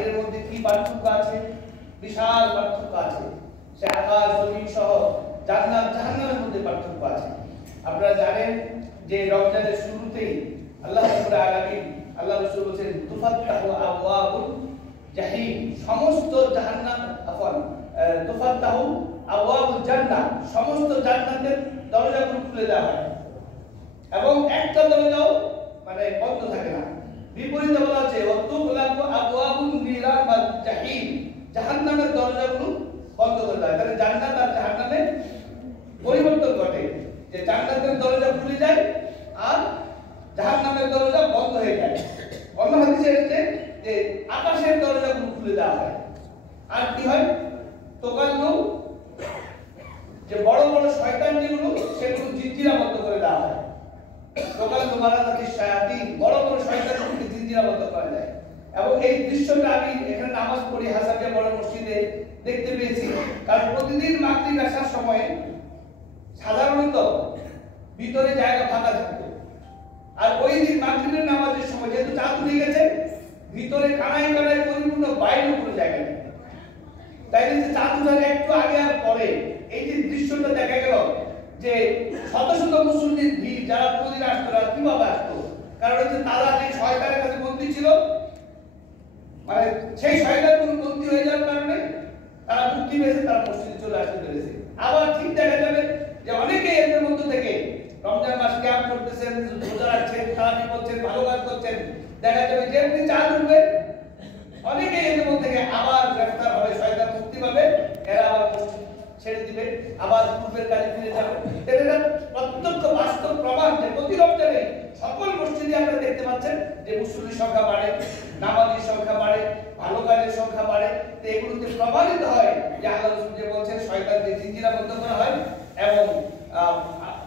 এর মধ্যে কি পার্থক্য আছে? বিশাল পার্থক্য আছে। সে আকাশ জমিন সহ জান্নাত জাহান্নামের মধ্যে পার্থক্য আছে। আপনারা জানেন যে রমজানের শুরুতেই আল্লাহ রাব্বুল আলামিন আল্লাহ রাসূল বলেন তুফাত্তাহু আবওয়াবুল জাহিম, সমস্ত জাহান্নাম তুফাত্তাহু আবওয়াবুল জান্নাহ, সমস্ত জান্নাতের দরজাগুলো খুলে দেওয়া হয় এবং একটা দরজাও বন্ধ থাকে না। বিপরীতে বলা আছে ওয়াতুগলাকু আবওয়াবুন নিরান বা জাহিম, জাহান্নামের দরজাগুলো বন্ধ করে দেয়। তাহলে জান্নাত আর জাহান্নামে পরিবর্তন ঘটে, যে জান্নাতের দরজা খুলে যায় আর জাহান্নামের দরজা বন্ধ হয়ে যায়। অন্য হাদিসে এসেছে যে আকাশের দরজাগুলো খুলে দেওয়া হয়। আর কি হয়? তোকাল্লু, যে বড় বড় শয়তান যেগুলো সেগুলো জিনজিরাবদ্ধ করে দেওয়া হয়। তোকাল্লু মারাদাতিশ শায়াতিন, বড় বড় শয়তানগুলোকে জিনজিরাবদ্ধ করা যায়। এবং এই দৃশ্যটা আমি এখানে নামাজ পড়ি হাসাবিয়া বড় মসজিদে দেখতে পেয়েছি। কারণ প্রতিদিন মাগরিব আসার সময় সাধারণত ভিতরে জায়গা ফাঁকা থাকতো, আর ওই দিন মাগরিবের নামাজের সময় যেহেতু চাঁদ উঠে গেছে, ভিতরে কানায় কানায় পরিপূর্ণ, বাইরে কোনো জায়গা নেই। তাই যে চাঁদ উঠার একটু আগে আর পরে এই যে দৃশ্যটা দেখা গেল, যে শত শত মুসল্লির ভিড়, যারা প্রতিদিন আসতো না কিভাবে আসতো? কারণ হচ্ছে তারা যে শয়তানের কাছে বন্দী ছিল, সেই শয়তানগুলো বন্দী হয়ে যাওয়ার কারণে তারা মুক্তি পেয়েছে, তারা মসজিদে চলে আসতে পেরেছে। আবার ঠিক দেখা যাবে যে অনেকে এদের মধ্যে থেকে রমজান মাস ক্যাম্প করতেছেন, রোজা রাখছেন, তারাবি করছেন, ভালো কাজ করছেন, দেখা যাবে যে এমনি চাঁদ উঠবে অনেকে এদের মধ্যে থেকে আবার গ্রেফতার হবে, শয়তান মুক্তি পাবে, এরা আবার ছেড়ে দিবে, আবার পূর্বের কাজে ফিরে যাবে। এটা প্রত্যক্ষ বাস্তব প্রমাণ যে প্রতি রমজানে সকল মসজিদে আপনারা দেখতে পাচ্ছেন যে মুসল্লির সংখ্যা বাড়ে, নামাজীর সংখ্যা বাড়ে, ভালো কাজের সংখ্যা বাড়ে। তো এগুলোতে প্রমাণিত হয় যে আল্লাহ রাসূল যে বলছেন শয়তানকে জিনজিরাবদ্ধ করা হয় এবং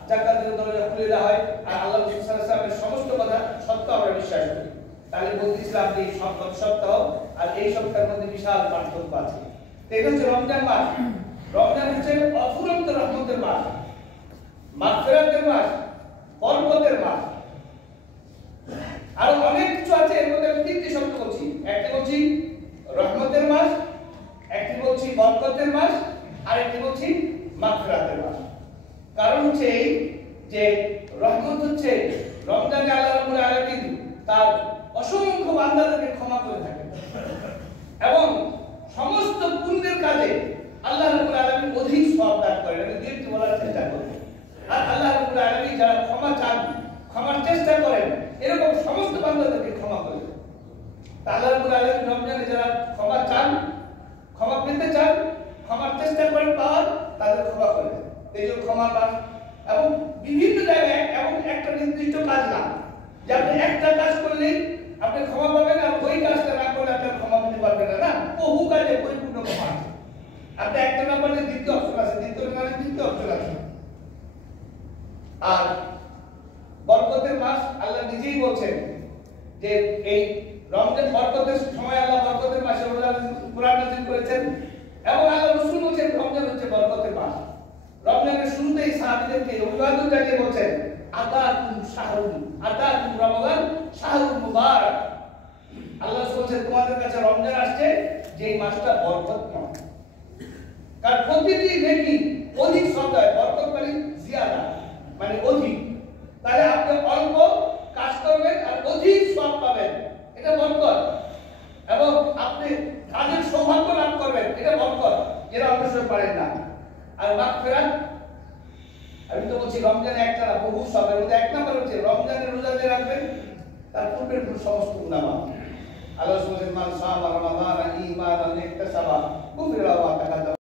জান্নাতের দরজা খুলে দেওয়া হয়, আর আল্লাহ রাসূল সাল্লাল্লাহু আলাইহি ওয়াসাল্লামের সমস্ত কথা সত্য আমরা বিশ্বাস করি। তাহলে বলতেছিলাম যে এই সপ্তাহ আর এই সপ্তাহের মধ্যে বিশাল পার্থক্য আছে। তো এটা হচ্ছে রমজান মাস। রমজান হচ্ছে অফুরন্ত রহমতের মাস, মাগফিরাতের মাস, বরকতের মাস। আর অনেক কিছু আছে, এর মধ্যে আমি তিনটি শব্দ বলছি। একটা বলছি রহমতের মাস, একটি বলছি বরকতের মাস, আর একটি বলছি মাগফিরাতের মাস। কারণ হচ্ছে এই যে রহমত হচ্ছে রমজানে আল্লাহ রাব্বুল আলামিন তার অসংখ্য বান্দাদেরকে ক্ষমা করে থাকেন এবং সমস্ত পুণ্যের কাজে আল্লাহ রাব্বুল আলামিন অধিক সওয়াব দান করেন। আমি দীর্ঘ বলার চেষ্টা করব। আর আল্লাহ রাব্বুল আলামিন যারা ক্ষমা চান, ক্ষমার চেষ্টা করেন, এরকম সমস্ত বান্দাদেরকে ক্ষমা করেন। আল্লাহ রাব্বুল আলামিন রমজানে যারা ক্ষমা চান, ক্ষমা পেতে চান, ক্ষমার চেষ্টা করেন পাওয়ার, তাদের ক্ষমা করেন। এই যে ক্ষমার মাস, এবং বিভিন্ন জায়গায় এমন একটা নির্দিষ্ট কাজ না যে আপনি একটা কাজ করলেই আপনি ক্ষমা পাবেন, আর ওই কাজটা না করলে আপনি ক্ষমা পেতে পারবেন না। বহু কাজে পরিপূর্ণ ক্ষমা আছে। আপনি একটা না পারলে দ্বিতীয় অপশন আছে, দ্বিতীয় না পারলে তৃতীয় অপশন আছে। আর বরকতের মাস আল্লাহ নিজেই বলছেন যে এই রমজান বরকতের সময় আল্লাহ বরকতের মাসে কোরআন নাযিল করেছেন, এবং আল্লাহ রাসূল বলেছেন রমজান হচ্ছে বরকতের মাস। রমজানের শুরুতেই সাহাবীদেরকে অভিবাদন জানিয়ে বলছেন আতাকুম রমাদান শাহরুল মুবারক। আল্লাহ বলছেন তোমাদের কাছে রমজান আসছে, যে এই মাসটা বরকতময়। কারণ প্রতিটি নেকি অধিক সদয়, বরকত জিয়াদা অধিক। তাহলে আপনি অল্প কাজ করবেন আর অধিক সওয়াব পাবেন, এটা বরকত। এবং আপনি কাজের সৌভাগ্য লাভ করবেন, এটা বরকত, যেটা অন্য সময় পারেন না। আর মাগফিরাত, আমি তো বলছি রমজানে একটা না, বহু সবের মধ্যে এক নাম্বার হচ্ছে রমজানের রোজা যে রাখবেন তার পূর্বের সমস্ত গুনাহ মাফ। আল্লাহ বলেন মান সামা রমাদান ঈমানান ইহতিসাবা গুফিরা লাহু মা তাকাদ্দামা